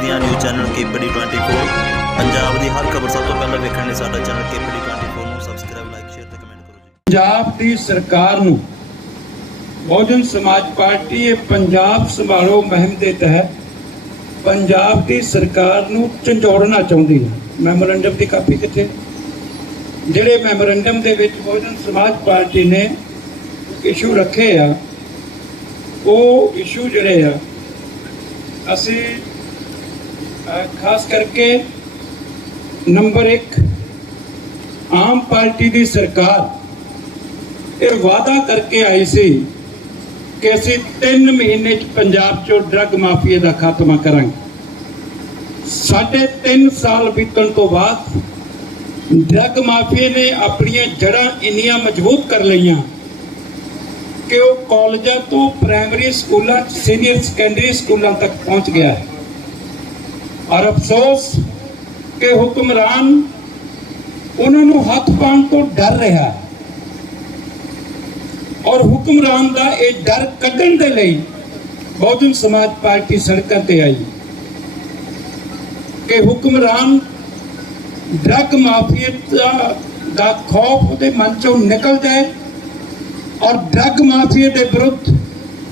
ਪੰਜਾਬ ਦੀਆਂ news channel KPD 24 Punjab ਦੀ ਹਰ ਖਬਰ ਸਭ ਤੋਂ ਪਹਿਲਾਂ ਵੇਖਣ ਲਈ ਸਾਡਾ ਚੈਨਲ ਕੇਪੀਡੀ 24 ਨੂੰ ਸਬਸਕ੍ਰਾਈਬ ਲਾਈਕ ਸ਼ੇਅਰ ਤੇ ਕਮੈਂਟ ਕਰੋ ਜੀ। ਪੰਜਾਬ ਦੀ ਸਰਕਾਰ ਨੂੰ ਬਹੁਜਨ ਸਮਾਜ ਪਾਰਟੀ ਇਹ ਪੰਜਾਬ ਸੰਭਾਲੋ ਮੁਹਿੰਮ ਦੇ ਤਹਿਤ ਪੰਜਾਬ ਦੀ ਸਰਕਾਰ ਨੂੰ ਝੰਜੋੜਨਾ ਚਾਹੁੰਦੀ ਹੈ। ਮੈਮੋਰੈਂਡਮ ਦੀ ਕਾਪੀ ਕਿੱਥੇ? ਜਿਹੜੇ ਮੈਮੋਰੈਂਡਮ ਦੇ ਵਿੱਚ ਬਹੁਜਨ ਸਮਾਜ ਪਾਰਟੀ ਨੇ ਇਸ਼ੂ ਰੱਖੇ ਆ, ਉਹ ਇਸ਼ੂ ਜਿਹੜੇ ਆ, ਅਸੀਂ ਖਾਸ ਕਰਕੇ ਨੰਬਰ 1 ਆਮ ਪਾਰਟੀ ਦੀ ਸਰਕਾਰ। ਇਹ ਵਾਅਦਾ ਕਰਕੇ ਆਈ ਸੀ ਕਿ ਅਸੀਂ 3 ਮਹੀਨੇ ਚ ਪੰਜਾਬ ਚੋਂ ਡਰੱਗ ਮਾਫੀਆ ਦਾ ਖਾਤਮਾ ਕਰਾਂਗੇ। ਸਾਢੇ 3 ਸਾਲ ਬੀਤਣ ਤੋਂ ਬਾਅਦ ਡਰੱਗ ਮਾਫੀਆ ਨੇ ਆਪਣੀਆਂ ਜੜ੍ਹਾਂ ਇੰਨੀਆਂ ਮਜ਼ਬੂਤ ਕਰ ਲਈਆਂ ਕਿ ਉਹ ਕਾਲਜਾਂ ਤੋਂ ਪ੍ਰਾਇਮਰੀ ਸਕੂਲਾਂ ਸੀਨੀਅਰ ਸੈਕੰਡਰੀ ਸਕੂਲਾਂ ਤੱਕ ਪਹੁੰਚ ਗਿਆ ਹੈ। ਔਰ ਅਫਸੋਸ ਕਿ ਹੁਕਮਰਾਨ ਉਹਨਾਂ ਨੂੰ ਹੱਥ ਪਾਉਣ ਤੋਂ ਡਰ ਰਿਹਾ ਹੈ। ਔਰ ਹੁਕਮਰਾਨ ਦਾ ਇਹ ਡਰ ਕੱਢਣ ਦੇ ਲਈ ਬਹੁਜਨ ਸਮਾਜ ਪਾਰਟੀ ਸੜਕਾਂ ਤੇ ਆਈ ਕਿ ਹੁਕਮਰਾਨ ਡਰੱਗ ਮਾਫੀਆ ਦਾ ਦਾ ਖੌਫ ਉਹਦੇ ਮਨ ਚੋਂ ਨਿਕਲ ਜਾਏ ਔਰ ਡਰੱਗ ਮਾਫੀਆ ਦੇ ਵਿਰੁੱਧ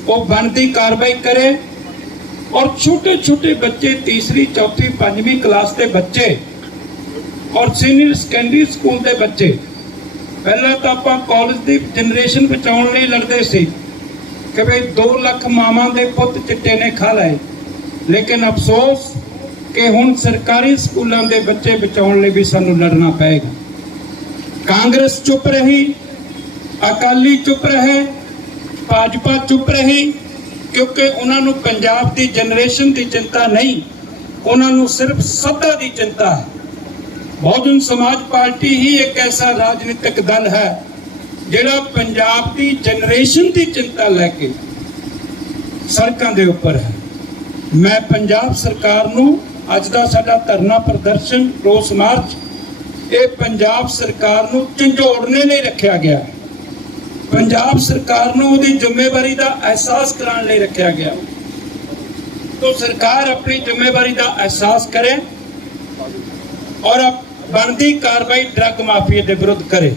ਉਹ ਬਣਦੀ ਕਾਰਵਾਈ ਕਰੇ। ਔਰ ਛੋਟੇ ਛੋਟੇ ਬੱਚੇ, ਤੀਸਰੀ, ਚੌਥੀ, ਪੰਜਵੀਂ ਕਲਾਸ ਦੇ ਬੱਚੇ ਔਰ ਸੀਨੀਅਰ ਸੈਕੰਡਰੀ ਸਕੂਲ ਦੇ ਬੱਚੇ, ਪਹਿਲਾਂ ਤਾਂ ਆਪਾਂ ਕਾਲਜ ਦੀ ਜਨਰੇਸ਼ਨ ਬਚਾਉਣ ਲਈ ਲੜਦੇ ਸੀ ਕਿ ਭਈ 2 ਲੱਖ ਮਾਵਾਂ ਦੇ ਪੁੱਤ ਚਿੱਟੇ ਨੇ ਖਾ ਲਏ। ਲੇਕਿਨ ਅਫਸੋਸ ਕਿ ਹੁਣ ਸਰਕਾਰੀ ਸਕੂਲਾਂ ਦੇ ਬੱਚੇ ਬਚਾਉਣ ਲਈ ਵੀ ਸਾਨੂੰ ਲੜਨਾ ਪਏਗਾ। ਕਾਂਗਰਸ ਚੁੱਪ ਰਹੀ, ਅਕਾਲੀ ਚੁੱਪ ਰਹੇ, ਭਾਜਪਾ ਚੁੱਪ ਰਹੀ ਕਿਉਂਕਿ ਉਹਨਾਂ ਨੂੰ ਪੰਜਾਬ ਦੀ ਜਨਰੇਸ਼ਨ ਦੀ ਚਿੰਤਾ ਨਹੀਂ, ਉਹਨਾਂ ਨੂੰ ਸਿਰਫ ਸੱਤਾ ਦੀ ਚਿੰਤਾ ਹੈ। ਬਹੁਜਨ ਸਮਾਜ ਪਾਰਟੀ ਹੀ ਇੱਕ ਐਸਾ ਰਾਜਨੀਤਿਕ ਦਲ ਹੈ, ਜਿਹੜਾ ਪੰਜਾਬ ਦੀ ਜਨਰੇਸ਼ਨ ਦੀ ਚਿੰਤਾ ਲੈ ਕੇ ਸੜਕਾਂ ਦੇ ਉੱਪਰ ਹੈ। ਮੈਂ ਪੰਜਾਬ ਸਰਕਾਰ ਨੂੰ ਅੱਜ ਦਾ ਸਾਡਾ ਧਰਨਾ ਪ੍ਰਦਰਸ਼ਨ, ਰੋਸ ਮਾਰਚ, ਇਹ ਪੰਜਾਬ ਸਰਕਾਰ ਨੂੰ ਝੰਜੋੜਨੇ ਲਈ ਰੱਖਿਆ ਗਿਆ ਹੈ। ਪੰਜਾਬ ਸਰਕਾਰ ਨੂੰ ਉਹਦੀ ਜ਼ਿੰਮੇਵਾਰੀ ਦਾ ਅਹਿਸਾਸ ਕਰਾਉਣ ਲਈ ਰੱਖਿਆ ਗਿਆ। ਤੋਂ ਸਰਕਾਰ ਆਪਣੀ ਜ਼ਿੰਮੇਵਾਰੀ ਦਾ ਅਹਿਸਾਸ ਕਰੇ ਔਰ ਬਣਦੀ ਕਾਰਵਾਈ ਡਰੱਗ ਮਾਫੀਆ ਦੇ ਵਿਰੁੱਧ ਕਰੇ।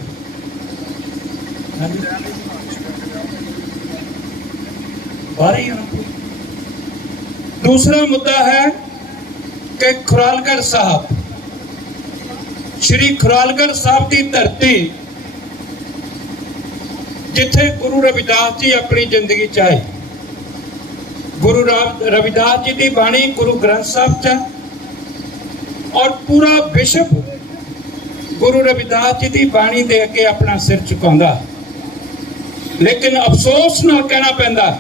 ਬਾਰੇ ਦੂਸਰਾ ਮੁੱਦਾ ਹੈ ਕਿ ਖੁਰਾਲਗੜ ਸਾਹਿਬ, ਸ਼੍ਰੀ ਖੁਰਾਲਗੜ ਸਾਹਿਬ ਦੀ ਧਰਤੀ ਜਿੱਥੇ ਗੁਰੂ ਰਵਿਦਾਸ ਜੀ ਆਪਣੀ ਜ਼ਿੰਦਗੀ ਚਾਹੇ। ਗੁਰੂ ਰਵਿਦਾਸ ਜੀ ਦੀ ਬਾਣੀ ਗੁਰੂ ਗ੍ਰੰਥ ਸਾਹਿਬ ਚ ਔਰ ਪੂਰਾ ਵਿਸ਼ਵ ਗੁਰੂ ਰਵਿਦਾਸ ਜੀ ਦੀ ਬਾਣੀ ਦੇ ਕੇ ਆਪਣਾ ਸਿਰ ਝੁਕਾਉਂਦਾ ਲੇਕਿਨ ਅਫਸੋਸ ਨਾਲ ਕਹਿਣਾ ਪੈਂਦਾ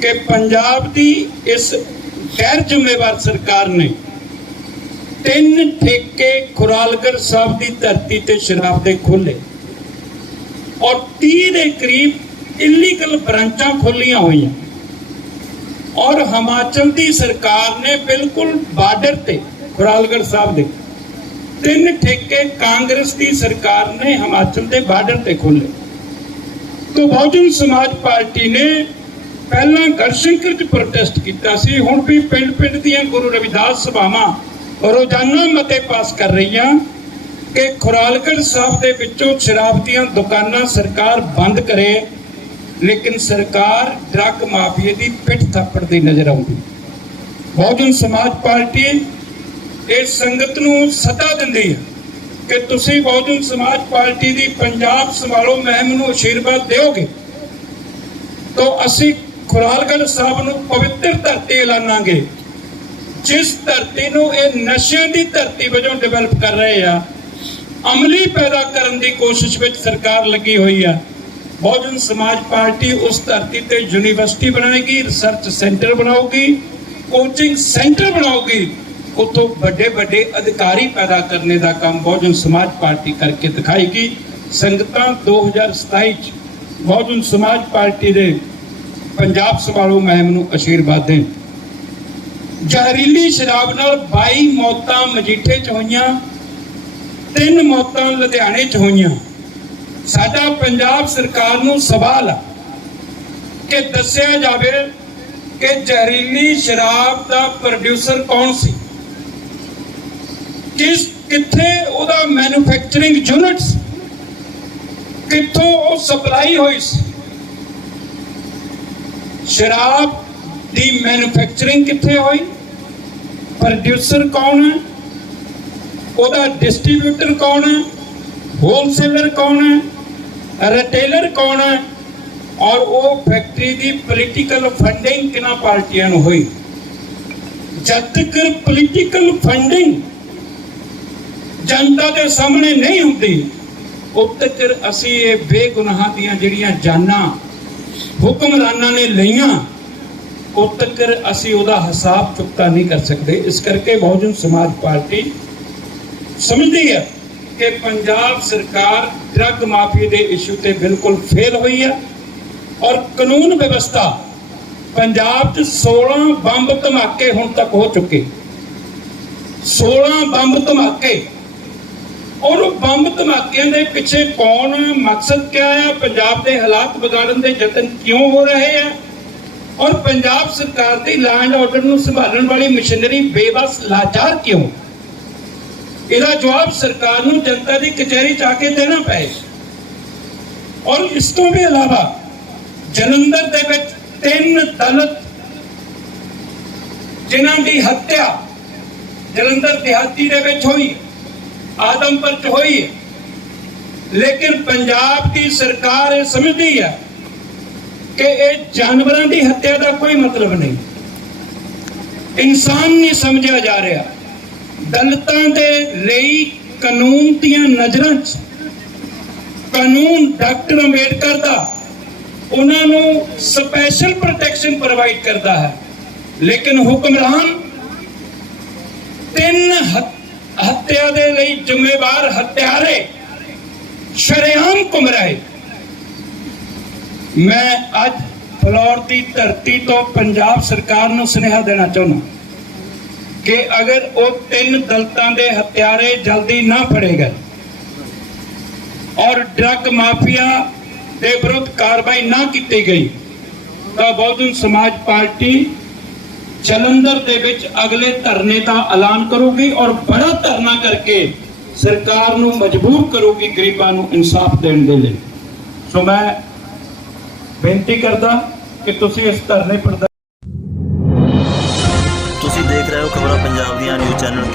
ਕਿ ਪੰਜਾਬ ਦੀ ਇਸ ਗੈਰ ਜ਼ਿੰਮੇਵਾਰ ਸਰਕਾਰ ਨੇ ਤਿੰਨ ਠੇਕੇ ਖੁਰਾਲਗੜ ਸਾਹਿਬ ਦੀ ਧਰਤੀ ਤੇ ਸ਼ਰਾਬ ਦੇ ਖੋਲੇ ਔਰ 30 ਦੇ ਕਰੀਬ ਇਲੀਗਲ ਬ੍ਰਾਂਚਾਂ ਖੋਲੀਆਂ ਹੋਈਆਂ। ਔਰ ਹਿਮਾਚਲ ਦੀ ਸਰਕਾਰ ਨੇ ਬਿਲਕੁਲ ਬਾਰਡਰ ਤੇ ਖੁਰਾਲਗੜ੍ਹ ਸਾਹਿਬ ਦੇ, ਤਿੰਨ ਠੇਕੇ ਕਾਂਗਰਸ ਦੀ ਸਰਕਾਰ ਨੇ ਹਿਮਾਚਲ ਦੇ ਬਾਰਡਰ ਤੇ ਖੋਲੇ ਤੋਂ ਬਹੁਜਨ ਸਮਾਜ ਪਾਰਟੀ ਨੇ ਪਹਿਲਾਂ ਗੜਸ਼ੰਕਰ ਚ ਪ੍ਰੋਟੈਸਟ ਕੀਤਾ ਸੀ, ਹੁਣ ਵੀ ਪਿੰਡ ਪਿੰਡ ਦੀਆਂ ਗੁਰੂ ਰਵਿਦਾਸ ਸਭਾਵਾਂ ਰੋਜ਼ਾਨਾ ਮਤੇ ਪਾਸ ਕਰ ਰਹੀਆਂ। ਕਿ ਖੁਰਾਲਗੜ੍ਹ ਸਾਹਿਬ ਦੇ ਵਿੱਚੋਂ ਸ਼ਰਾਬ ਦੀਆਂ ਦੁਕਾਨਾਂ ਸਰਕਾਰ ਬੰਦ ਕਰੇ, ਲੇਕਿਨ ਸਰਕਾਰ ਡਰੱਗ ਮਾਫੀਆ ਦੀ ਪਿੱਠ ਥੱਪੜਦੀ ਨਜ਼ਰ ਆਉਂਦੀ। ਬਹੁਜਨ ਸਮਾਜ ਪਾਰਟੀ ਇਸ ਸੰਗਤ ਨੂੰ ਸੱਦਾ ਦਿੰਦੀ ਹੈ ਕਿ ਤੁਸੀਂ ਬਹੁਜਨ ਸਮਾਜ ਪਾਰਟੀ ਦੀ ਪੰਜਾਬ ਸੰਭਾਲੋ ਮਹਿਮ ਨੂੰ ਅਸ਼ੀਰਵਾਦ ਦਿਓਗੇ। ਤਾਂ ਅਸੀਂ ਖੁਰਾਲਗੜ ਸਾਹਿਬ ਨੂੰ ਪਵਿੱਤਰ ਧਰਤੀ ਐਲਾਨਾਂਗੇ। ਜਿਸ ਧਰਤੀ ਨੂੰ ਇਹ ਨਸ਼ਿਆਂ ਦੀ ਧਰਤੀ ਵਜੋਂ ਡਿਵੈਲਪ ਕਰ ਰਹੇ ਆ ਅਮਲੀ ਪੈਦਾ ਕਰਨ ਦੀ ਕੋਸ਼ਿਸ਼ ਵਿੱਚ ਸਰਕਾਰ ਲੱਗੀ ਹੋਈ ਹੈ ਬਹੁਜਨ ਸਮਾਜ ਪਾਰਟੀ ਉਸ ਧਰਤੀ ਤੇ ਯੂਨੀਵਰਸਿਟੀ ਬਣਾਏਗੀ, ਰਿਸਰਚ ਸੈਂਟਰ ਬਣਾਉਗੀ ਕੋਚਿੰਗ ਸੈਂਟਰ ਬਣਾਉਗੀ ਉਤੋਂ ਵੱਡੇ ਵੱਡੇ ਅਧਿਕਾਰੀ ਪੈਦਾ ਕਰਨੇ ਦਾ ਕੰਮ ਬਹੁਜਨ ਸਮਾਜ ਪਾਰਟੀ ਕਰਕੇ ਦਿਖਾਏਗੀ। ਸੰਗਤਾਂ 2027 ਚ ਬਹੁਜਨ ਸਮਾਜ ਪਾਰਟੀ ਦੇ ਪੰਜਾਬ ਸੰਭਾਲੋ ਮਹਿਮ ਨੂੰ ਅਸ਼ੀਰਵਾਦ ਦੇਣ। ਜ਼ਹਿਰੀਲੀ ਸ਼ਰਾਬ ਨਾਲ 22 ਮੌਤਾਂ ਮਜੀਠੇ ਚ ਹੋਈਆਂ। ਤਿੰਨ ਮੌਤਾਂ ਲੁਧਿਆਣੇ ਚ ਹੋਈਆਂ। ਸਾਡਾ ਪੰਜਾਬ ਸਰਕਾਰ ਨੂੰ ਸਵਾਲ ਹੈ ਕਿ ਦੱਸਿਆ ਜਾਵੇ ਕਿ ਜ਼ਹਿਰੀਲੀ ਸ਼ਰਾਬ ਦਾ ਪ੍ਰੋਡਿਊਸਰ ਕੌਣ ਸੀ? ਕਿਸ, ਕਿੱਥੇ ਉਹਦਾ ਮੈਨੂਫੈਕਚਰਿੰਗ ਯੂਨਿਟਸ ਕਿੱਥੋਂ ਉਹ ਸਪਲਾਈ ਹੋਈ ਸੀ? ਸ਼ਰਾਬ ਦੀ ਮੈਨੂਫੈਕਚਰਿੰਗ ਕਿੱਥੇ ਹੋਈ? ਪ੍ਰੋਡਿਊਸਰ ਕੌਣ ਹੈ? ਉਹਦਾ ਡਿਸਟ੍ਰੀਬਿਊਟਰ ਕੌਣ ਹੈ? ਹੋਲਸੇਲਰ ਕੌਣ ਹੈ? ਰਿਟੇਲਰ ਕੌਣ ਹੈ? ਔਰ ਉਹ ਫੈਕਟਰੀ ਦੀ ਪੋਲੀਟੀਕਲ ਫੰਡਿੰਗ ਕਿਹਨਾਂ ਪਾਰਟੀਆਂ ਨੂੰ ਹੋਈ? ਜਦ ਤੱਕ ਪੋਲੀਟੀਕਲ ਫੰਡਿੰਗ ਜਨਤਾ ਦੇ ਸਾਹਮਣੇ ਨਹੀਂ ਹੁੰਦੀ, ਉਦ ਤੱਕ ਅਸੀਂ ਇਹ ਬੇਗੁਨਾਹਾਂ ਦੀਆਂ ਜਿਹੜੀਆਂ ਜਾਨਾਂ, ਹੁਕਮਰਾਨਾਂ ਨੇ ਲਈਆਂ, ਉਦ ਤੱਕ ਅਸੀਂ ਉਹਦਾ ਹਿਸਾਬ ਚੁਕਤਾ ਨਹੀਂ ਕਰ ਸਕਦੇ। ਇਸ ਕਰਕੇ ਬਹੁਜਨ ਸਮਾਜ ਪਾਰਟੀ ਸਮਝਦੀ ਹੈ ਕਿ ਪੰਜਾਬ ਸਰਕਾਰ ਡਰੱਗ ਮਾਫ਼ੀ ਦੇ ਇਸ਼ੂ ਤੇ ਬਿਲਕੁਲ ਫੇਲ ਹੋਈ ਹੈ ਔਰ ਕਾਨੂੰਨ ਵਿਵਸਥਾ ਪੰਜਾਬ 'ਚ 16 ਬੰਬ ਧਮਾਕੇ ਹੁਣ ਤੱਕ ਹੋ ਚੁੱਕੇ। 16 ਬੰਬ ਧਮਾਕੇ। ਔਰ ਉਹ ਬੰਬ ਧਮਾਕਿਆਂ ਦੇ ਪਿੱਛੇ ਕੌਣ ਹੈ? ਮਕਸਦ ਕਿਆ ਹੈ ਪੰਜਾਬ ਦੇ ਹਾਲਾਤ ਵਿਗਾੜਨ ਦੇ ਯਤਨ ਕਿਉਂ ਹੋ ਰਹੇ ਆ? ਔਰ ਪੰਜਾਬ ਸਰਕਾਰ ਦੀ ਲਾਂਡ ਆਰਡਰ ਨੂੰ ਸੰਭਾਲਣ ਵਾਲੀ ਮਸ਼ੀਨਰੀ ਬੇਬਸ ਲਾਚਾਰ ਕਿਉਂ? ਇਹਦਾ ਜਵਾਬ ਸਰਕਾਰ ਨੂੰ ਜਨਤਾ ਦੀ ਕਚਹਿਰੀ ਚ ਆ ਕੇ ਦੇਣਾ ਪਏ। ਔਰ ਇਸ ਤੋਂ ਵੀ ਇਲਾਵਾ ਜਲੰਧਰ ਦੇ ਵਿੱਚ ਤਿੰਨ ਦਲਿਤ ਜਿਨ੍ਹਾਂ ਦੀ ਹੱਤਿਆ ਜਲੰਧਰ ਦਿਹਾਤੀ ਦੇ ਵਿੱਚ ਹੋਈ, ਆਦਮਪੁਰ ਚ ਹੋਈ। ਲੇਕਿਨ ਪੰਜਾਬ ਦੀ ਸਰਕਾਰ ਇਹ ਸਮਝਦੀ ਹੈ ਕਿ ਇਹ ਜਾਨਵਰਾਂ ਦੀ ਹੱਤਿਆ ਦਾ ਕੋਈ ਮਤਲਬ ਨਹੀਂ। ਇਨਸਾਨ ਨਹੀਂ ਸਮਝਿਆ ਜਾ ਰਿਹਾ। ਦਲਿਤਾਂ ਦੇ ਲਈ ਕਾਨੂੰਨ ਦੀਆਂ ਨਜ਼ਰਾਂ 'ਚ, ਕਾਨੂੰਨ ਡਾਕਟਰ ਅੰਬੇਡਕਰ ਦਾ, ਉਹਨਾਂ ਨੂੰ ਸਪੈਸ਼ਲ ਪ੍ਰੋਟੈਕਸ਼ਨ ਪ੍ਰੋਵਾਈਡ ਕਰਦਾ ਹੈ। ਲੇਕਿਨ ਹੁਕਮਰਾਨ ਤਿੰਨ ਹੱਤਿਆ ਦੇ ਲਈ ਜ਼ਿੰਮੇਵਾਰ ਹੱਤਿਆਰੇ ਸ਼ਰੇਆਮ ਘੁੰਮ ਰਹੇ। ਮੈਂ ਅੱਜ ਫਲੋਰ ਦੀ ਧਰਤੀ ਤੋਂ ਪੰਜਾਬ ਸਰਕਾਰ ਨੂੰ ਸੁਨੇਹਾ ਦੇਣਾ ਚਾਹੁੰਦਾ ਕਿ ਅਗਰ ਉਹ ਤਿੰਨ ਦਲਤਾਂ ਦੇ ਹੱਤਿਆਰੇ ਜਲਦੀ ਨਾ ਫੜੇ ਗਏ ਔਰ ਡਰੱਗ ਮਾਫੀਆ ਦੇ ਵਿਰੁੱਧ ਕਾਰਵਾਈ ਨਾ ਕੀਤੀ ਗਈ, ਤਾਂ ਬਹੁਜਨ ਸਮਾਜ ਪਾਰਟੀ ਜਲੰਧਰ ਦੇ ਵਿੱਚ ਅਗਲੇ ਧਰਨੇ ਦਾ ਐਲਾਨ ਕਰੂਗੀ ਔਰ ਬੜਾ ਧਰਨਾ ਕਰਕੇ ਸਰਕਾਰ ਨੂੰ ਮਜਬੂਰ ਕਰੂਗੀ ਗਰੀਬਾਂ ਨੂੰ ਇਨਸਾਫ ਦੇਣ ਦੇ ਲਈ। ਸੋ ਮੈਂ ਬੇਨਤੀ ਕਰਦਾ ਕਿ ਤੁਸੀਂ ਇਸ ਧਰਨੇ ਪ੍ਰਦਰਸ਼ਨ